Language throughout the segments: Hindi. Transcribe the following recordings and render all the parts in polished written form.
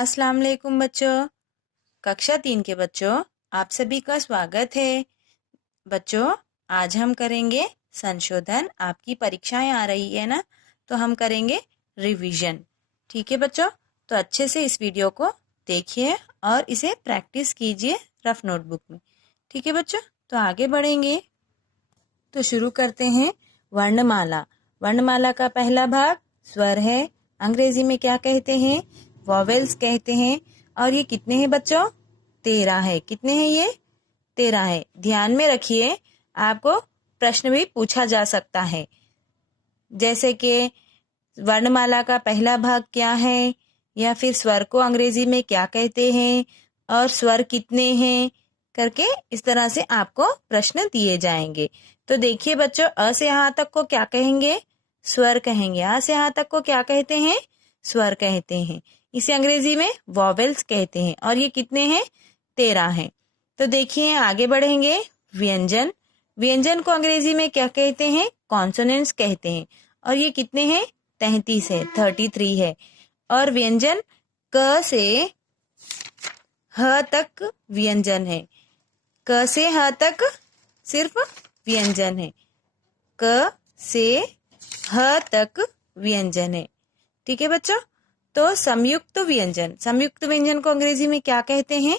अस्सलाम वालेकुम बच्चों। कक्षा 3 के बच्चों, आप सभी का स्वागत है। बच्चों, आज हम करेंगे संशोधन। आपकी परीक्षाएं आ रही है ना, तो हम करेंगे रिवीजन। ठीक है बच्चों, तो अच्छे से इस वीडियो को देखिए और इसे प्रैक्टिस कीजिए रफ नोटबुक में। ठीक है बच्चों, तो आगे बढ़ेंगे। तो शुरू करते हैं। वर्णमाला। वर्णमाला का पहला भाग स्वर है। अंग्रेजी में क्या कहते हैं? वॉवेल्स कहते हैं। और ये कितने हैं बच्चों? 13 है। कितने हैं ये? 13 है। ध्यान में रखिए, आपको प्रश्न भी पूछा जा सकता है, जैसे कि वर्णमाला का पहला भाग क्या है, या फिर स्वर को अंग्रेजी में क्या कहते हैं, और स्वर कितने हैं करके इस तरह से आपको प्रश्न दिए जाएंगे। तो देखिए बच्चों, अ से यहाँ तक को क्या कहेंगे? स्वर कहेंगे। आ से यहाँ तक को क्या कहते हैं? स्वर कहते हैं। इसे अंग्रेजी में वॉवेल्स कहते हैं। और ये कितने हैं? 13 हैं। तो देखिए आगे बढ़ेंगे। व्यंजन। व्यंजन को अंग्रेजी में क्या कहते हैं? कॉन्सोनेंट्स कहते हैं। और ये कितने हैं? 33 है, 33 है। और व्यंजन क से ह तक व्यंजन है। क से ह तक सिर्फ व्यंजन है। क से ह तक व्यंजन है। ठीक है बच्चों। तो संयुक्त व्यंजन, संयुक्त व्यंजन को अंग्रेजी में क्या कहते हैं?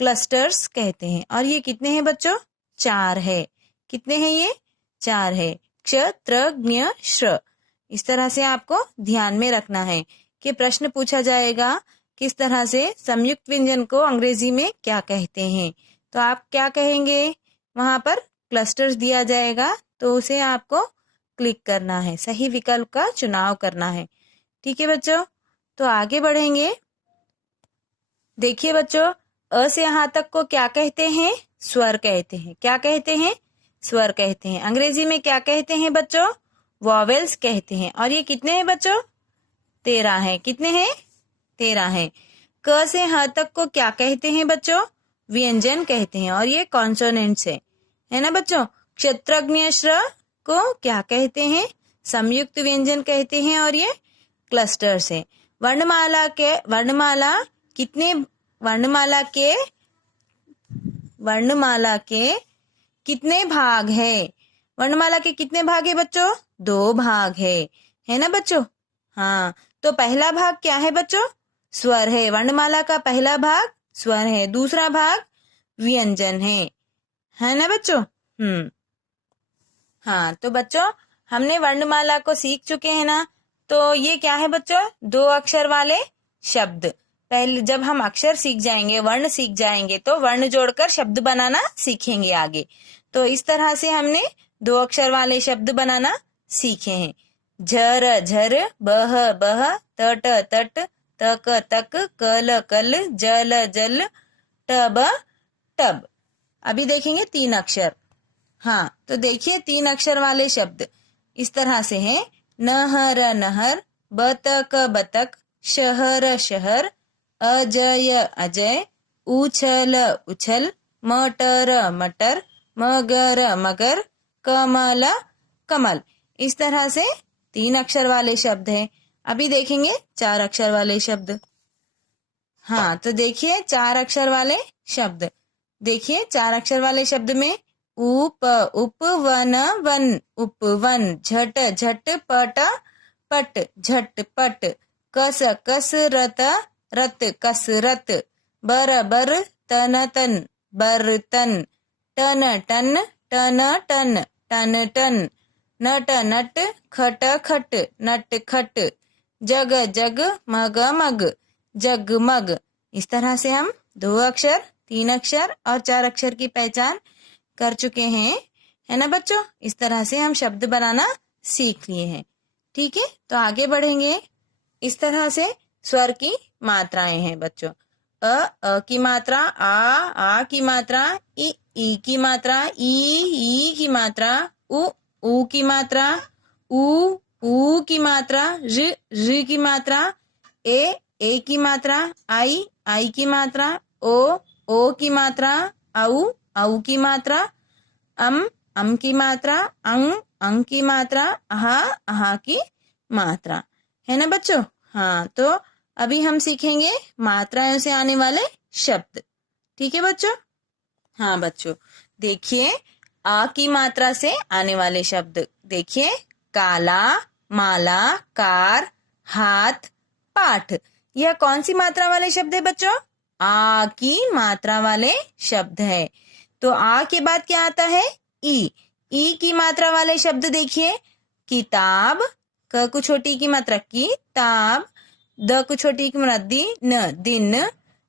क्लस्टर्स कहते हैं। और ये कितने हैं बच्चों? 4 है। कितने हैं ये? 4 है। क्ष, त्र, ज्ञ, श्र। इस तरह से आपको ध्यान में रखना है कि प्रश्न पूछा जाएगा किस तरह से संयुक्त व्यंजन को अंग्रेजी में क्या कहते हैं। तो आप क्या कहेंगे? वहां पर क्लस्टर्स दिया जाएगा, तो उसे आपको क्लिक करना है, सही विकल्प का चुनाव करना है। ठीक है बच्चों, तो आगे बढ़ेंगे। देखिए बच्चों, अ से यहाँ तक को क्या कहते हैं? स्वर कहते हैं। क्या कहते हैं? स्वर कहते हैं। अंग्रेजी में क्या कहते हैं बच्चों? वॉवेल्स कहते हैं। और ये कितने हैं बच्चों? 13 है। कितने हैं? 13 है। क से ह तक को क्या कहते हैं बच्चों? व्यंजन कहते हैं। और ये कॉन्सोनेंट्स है ना बच्चों। क्षत्रज्ञ श्र को क्या कहते हैं? संयुक्त व्यंजन कहते हैं। और ये क्लस्टर्स है। वर्णमाला के कितने भाग है? वर्णमाला के कितने भाग है बच्चों? 2 भाग है ना बच्चों। हाँ, तो पहला भाग क्या है बच्चों? स्वर है। वर्णमाला का पहला भाग स्वर है, दूसरा भाग व्यंजन है ना बच्चों। हाँ, तो बच्चों हमने वर्णमाला को सीख चुके हैं ना। तो ये क्या है बच्चों? 2 अक्षर वाले शब्द। पहले जब हम अक्षर सीख जाएंगे, वर्ण सीख जाएंगे, तो वर्ण जोड़कर शब्द बनाना सीखेंगे आगे। तो इस तरह से हमने 2 अक्षर वाले शब्द बनाना सीखे हैं। झर झर, बह बह, तट तट, तक तक, कल कल, जल जल, टब टब। अभी देखेंगे 3 अक्षर। हाँ, तो देखिए 3 अक्षर वाले शब्द इस तरह से हैं। नहर नहर, बतक बतक, शहर शहर, अजय अजय, उछल उछल, मटर मटर, मगर मगर, कमल कमल। इस तरह से 3 अक्षर वाले शब्द हैं। अभी देखेंगे 4 अक्षर वाले शब्द। हाँ, तो देखिए 4 अक्षर वाले शब्द। देखिए 4 अक्षर वाले शब्द में उप उप, वन वन, उपवन, झट झट, पट पट, झटपट, कस कस, रत रत, कसरत, बर बर, तन तन, बर्तन, टन टन, टन टन, टन टन, नट नट, खट खट, नट खट, जग जग, मग मग, जगमग। इस तरह से हम 2 अक्षर, 3 अक्षर और 4 अक्षर की पहचान कर चुके हैं, है ना बच्चों। इस तरह से हम शब्द बनाना सीख लिए हैं। ठीक है, तो आगे बढ़ेंगे। इस तरह से स्वर की मात्राएं हैं बच्चों। अ की मात्रा, आ की मात्रा, ई की मात्रा, ई की मात्रा, उ की मात्रा, ऊ की मात्रा, ऋ की मात्रा, ए की मात्रा, आई की मात्रा, ओ की मात्रा, औ की मात्रा, अम की मात्रा, अंग की मात्रा, अहा की मात्रा, है ना बच्चों। हाँ, तो अभी हम सीखेंगे मात्राओं से आने वाले शब्द। ठीक है बच्चों? हाँ बच्चों, देखिए आ की मात्रा से आने वाले शब्द देखिए, काला, माला, कार, हाथ, पाठ। यह कौन सी मात्रा वाले शब्द है बच्चों? आ की मात्रा वाले शब्द है। तो आ के बाद क्या आता है? ई। ई की मात्रा वाले शब्द देखिए, किताब, क को छोटी की मात्रा की, ताब, द को छोटी की मात्रा दी, न दिन,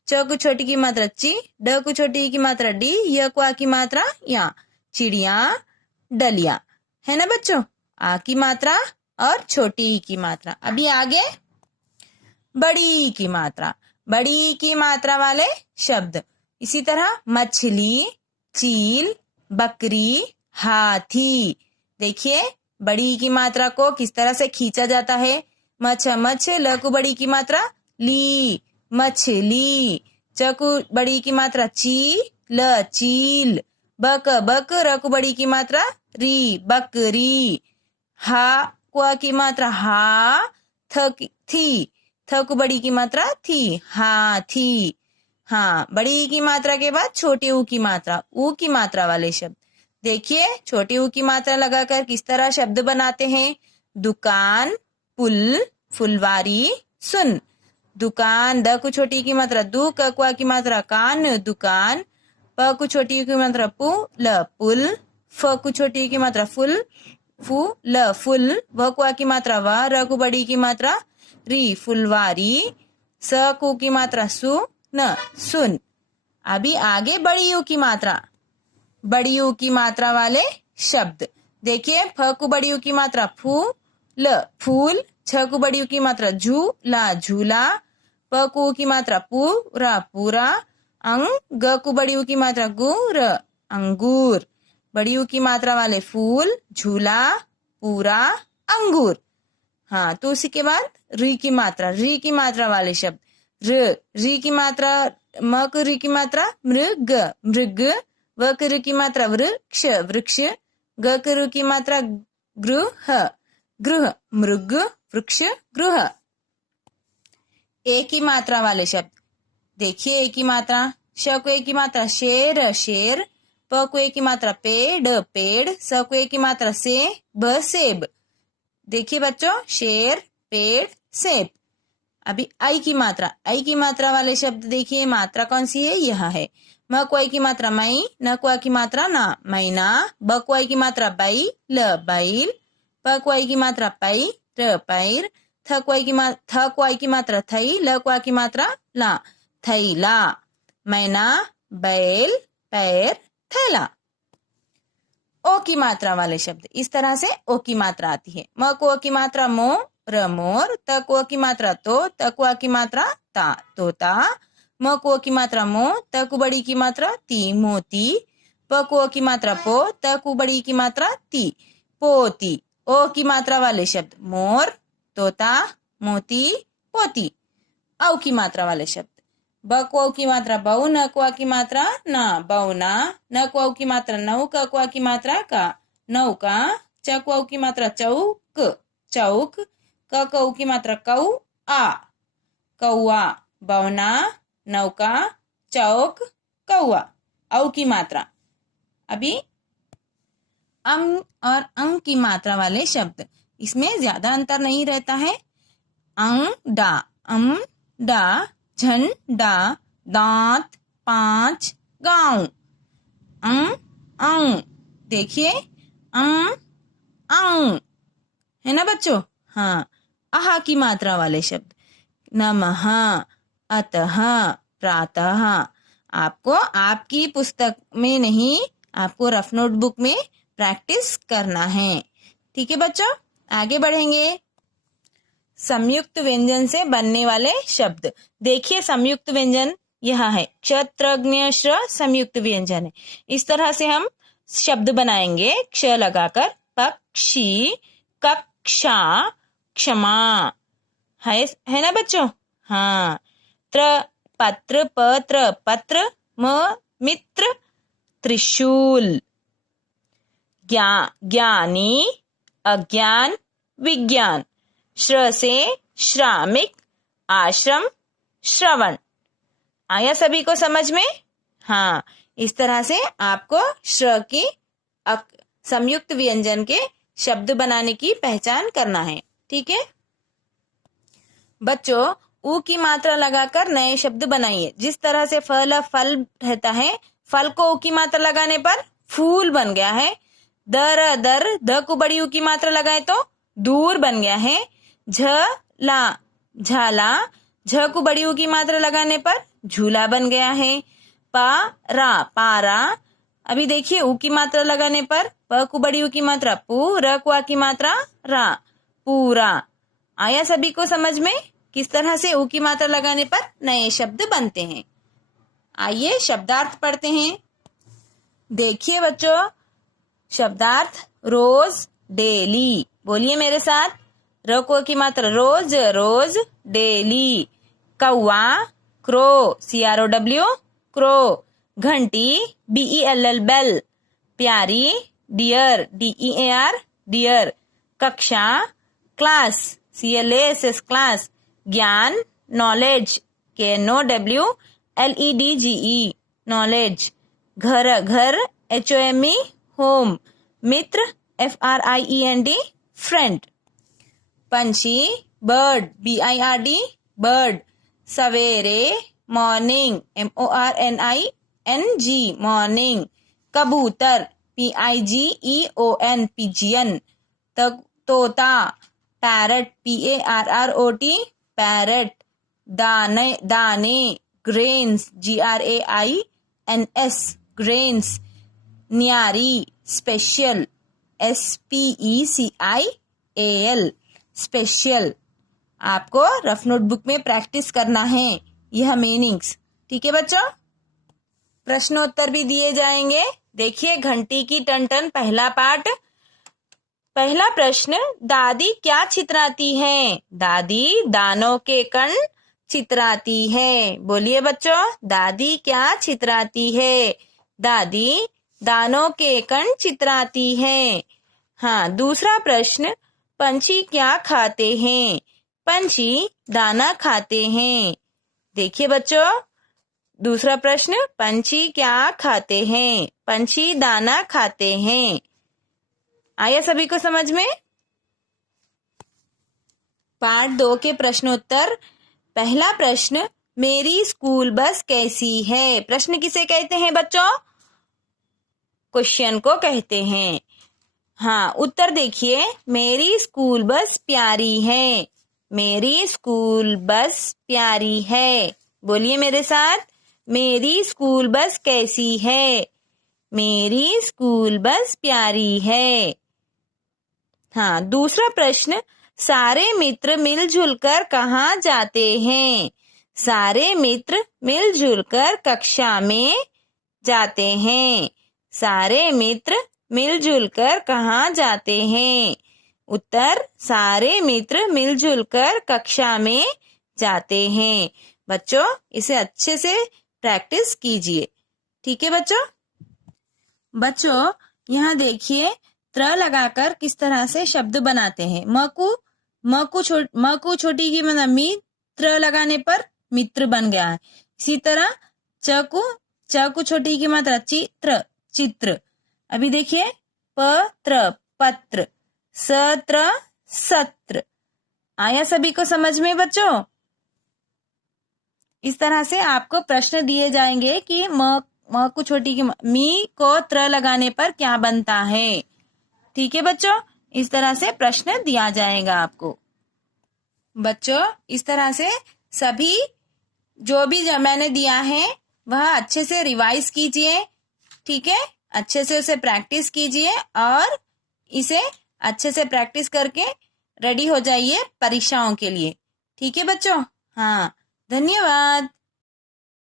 च को छोटी की मात्रा ची, ड को छोटी की मात्रा डी, य को आ की मात्रा या, चिड़िया, डलिया। है ना बच्चों? आ की मात्रा और छोटी ई की मात्रा। अभी आगे बड़ी की मात्रा। बड़ी की मात्रा वाले शब्द इसी तरह मछली, चील, बकरी, हाथी। देखिए बड़ी की मात्रा को किस तरह से खींचा जाता है। मछ मछ, ल को बड़ी की मात्रा ली, मछली। च को बड़ी की मात्रा ची, ल चील। बक बक, र को बड़ी की मात्रा री, बकरी। हा को की मात्रा हा, थी, थ को बड़ी की मात्रा थी, हाथी। हाँ, बड़ी की मात्रा के बाद छोटी ऊ की मात्रा, ऊ की मात्रा वाले शब्द देखिए, छोटी ऊ की मात्रा लगाकर किस तरह शब्द बनाते हैं। दुकान, पुल, फुलवारी, सुन। दुकान, द को छोटी की मात्रा दु, क को आ की मात्रा कान, दुकान। प को छोटी की मात्रा पु, ल पुल। फ को छोटी की मात्रा फुल, फू, ल फुल। व को आ की मात्रा व, र को बड़ी की मात्रा री, फुलवारी। स को की मात्रा सु, न सुन। अभी आगे बड़ी यू की मात्रा। बड़ी यू की मात्रा वाले शब्द देखिए, फ को बड़ी यू की मात्रा फू, ल फूल। छ को बड़ी यू की मात्रा झू, ला झूला। प को की मात्रा पू, रा पूरा। अंग, ग को बड़ी यू की मात्रा गु, र अंगूर। बड़ी यू की मात्रा वाले फूल, झूला, पूरा, अंगूर। हाँ, तो उसी के बाद री की मात्रा। री की मात्रा वाले शब्द री की मात्रा, म को री की मात्रा मृग, मृग। व को री की मात्रा वृक्ष, वृक्ष। ग को री की मात्रा गृह, गृह। मृग, वृक्ष, गृह। ए की मात्रा वाले शब्द देखिए, ए की मात्रा। श को ए की मात्रा शेर, शेर। प को ए की मात्रा पेड़, पेड़। स को ए की मात्रा से, ब सेब। देखिए बच्चों, शेर, पेड़, सेब। अभी आई की मात्रा। आई की मात्रा वाले शब्द देखिए, मात्रा कौन सी है? यह है। म को आई की मात्रा मई, न को आई की मात्रा ना, मैना। ब को आई की मात्रा बई, ल बैल। प को आई की मात्रा पई, र पैर। थ को आई की मात्रा थई, ल को आई की मात्रा ला, थैला। मैना, बैल, पैर, थैला। ओ की मात्रा वाले शब्द इस तरह से ओ की मात्रा आती है। म को ओ की मात्रा मो, र मोर। त को ओ की मात्रा तो, त को आ की मात्रा ता, तोता। म को ओ की मात्रा मो, त को बड़ी की मात्रा ती, मोती। प को ओ की मात्रा पो, त को बड़ी की मात्रा ती, पोती। ओ की मात्रा वाले शब्द मोर, तोता, मोती, पोती। औ की मात्रा वाले शब्द ब को औ की मात्रा बहु, न को आ की मात्रा ना, बहुना। न को औ की मात्रा नौ, क को आ की मात्रा का, नौका। च को औ की मात्रा चौक, चौक। क को औ की मात्रा कौ, आ, कौआ। बहुना, नौका, चौक, कौआ। औ की मात्रा। अभी अम और अंग की मात्रा वाले शब्द इसमें ज्यादा अंतर नहीं रहता है। अंडा, अम डा, झंडा, दांत, पांच, गांव। अंग देखिए, अंग है ना बच्चों? हाँ, आहा की मात्रा वाले शब्द नमः, अतः, प्रातः। आपको आपकी पुस्तक में नहीं, आपको रफ नोटबुक में प्रैक्टिस करना है। ठीक है बच्चों, आगे बढ़ेंगे। संयुक्त व्यंजन से बनने वाले शब्द देखिए, संयुक्त व्यंजन यह है, क्षत्रज्ञ श्र संयुक्त व्यंजन है। इस तरह से हम शब्द बनाएंगे क्ष लगाकर। पक्षी, कक्षा, क्षमा। है ना बच्चों? हाँ। पत्र, पत्र, पत्र। मित्र, त्रिशूल। ज्ञानी, अज्ञान, विज्ञान। श्र से श्रामिक, आश्रम, श्रवण। आया सभी को समझ में? हाँ, इस तरह से आपको श्र की संयुक्त व्यंजन के शब्द बनाने की पहचान करना है। ठीक है बच्चों, ऊ की मात्रा लगाकर नए शब्द बनाइए। जिस तरह से फल फल रहता है, फल को ऊ की मात्रा लगाने पर फूल बन गया है। दर दर, द को बड़ी ऊ की मात्रा लगाए तो दूर बन गया है। झला, झाला, झ को बड़ी ऊ की मात्रा लगाने पर झूला बन गया है। पारा, पारा, अभी देखिए ऊ की मात्रा लगाने पर प को बड़ी ऊ की मात्रा पू, र को आ की मात्रा रा, पूरा। आया सभी को समझ में किस तरह से ऊ की मात्रा लगाने पर नए शब्द बनते हैं? आइए शब्दार्थ पढ़ते हैं। देखिए बच्चों, शब्दार्थ रोज, डेली। बोलिए मेरे साथ, र को की मात्रा रोज, रोज, डेली। कौवा, क्रो, CROW, क्रो। घंटी, BELL, बेल। प्यारी, डियर, DEAR, डियर। कक्षा, क्लास, CLASS, क्लास। ज्ञान, नॉलेज, KNOWLEDGE, नॉलेज। घर, घर, HOME, होम। मित्र, FRIEND, फ्रेंड। पंछी, बर्ड, BIRD, बर्ड। सवेरे, मॉर्निंग, MORNING, मॉर्निंग। कबूतर, PIGEON, पिजियन। तोता, पैरट, PARROT, पैरट। दाने, दाने, ग्रेन्स, GRAINS, ग्रेन्स। न्यारी, स्पेशल, SPECIAL, स्पेशल। आपको रफ नोटबुक में प्रैक्टिस करना है यह मीनिंग्स। ठीक है बच्चों, प्रश्नोत्तर भी दिए जाएंगे। देखिए घंटी की टन-टन, पहला पाठ। पहला प्रश्न, दादी क्या चितराती है? दादी दानों के कण चितराती है। बोलिए बच्चों, दादी क्या चितराती है? दादी दानों के कण चितराती है। हाँ, दूसरा प्रश्न, पंछी क्या खाते हैं? पंछी दाना खाते हैं। देखिए बच्चों, दूसरा प्रश्न, पंछी क्या खाते हैं? पंछी दाना खाते हैं। आया सभी को समझ में? पार्ट 2 के प्रश्नोत्तर। पहला प्रश्न, मेरी स्कूल बस कैसी है? प्रश्न किसे कहते हैं बच्चों? क्वेश्चन को कहते हैं। हाँ, उत्तर देखिए, मेरी स्कूल बस प्यारी है। मेरी स्कूल बस प्यारी है। बोलिए मेरे साथ, मेरी स्कूल बस कैसी है? मेरी स्कूल बस प्यारी है। हाँ, दूसरा प्रश्न, सारे मित्र मिलजुल कर कहाँ जाते हैं? सारे मित्र मिलजुल कर कक्षा में जाते हैं। सारे मित्र मिलजुल कर कहाँ जाते हैं? उत्तर, सारे मित्र मिलजुल कर कक्षा में जाते हैं। बच्चों, इसे अच्छे से प्रैक्टिस कीजिए। ठीक है बच्चों? बच्चों, यहाँ देखिए, त्र लगाकर किस तरह से शब्द बनाते हैं। म को छोटी की मतलब मी, त्र लगाने पर मित्र बन गया है। इसी तरह च को छोटी की मात्रा चित्र, चित्र। अभी देखिए, पत्र, पत्र। सत्र, सत्र। आया सभी को समझ में बच्चों? इस तरह से आपको प्रश्न दिए जाएंगे कि म को छोटी की मी को त्र लगाने पर क्या बनता है। ठीक है बच्चों, इस तरह से प्रश्न दिया जाएगा आपको। बच्चों, इस तरह से सभी जो भी मैंने दिया है वह अच्छे से रिवाइज कीजिए। ठीक है, अच्छे से उसे प्रैक्टिस कीजिए और इसे अच्छे से प्रैक्टिस करके रेडी हो जाइए परीक्षाओं के लिए। ठीक है बच्चों? हाँ, धन्यवाद।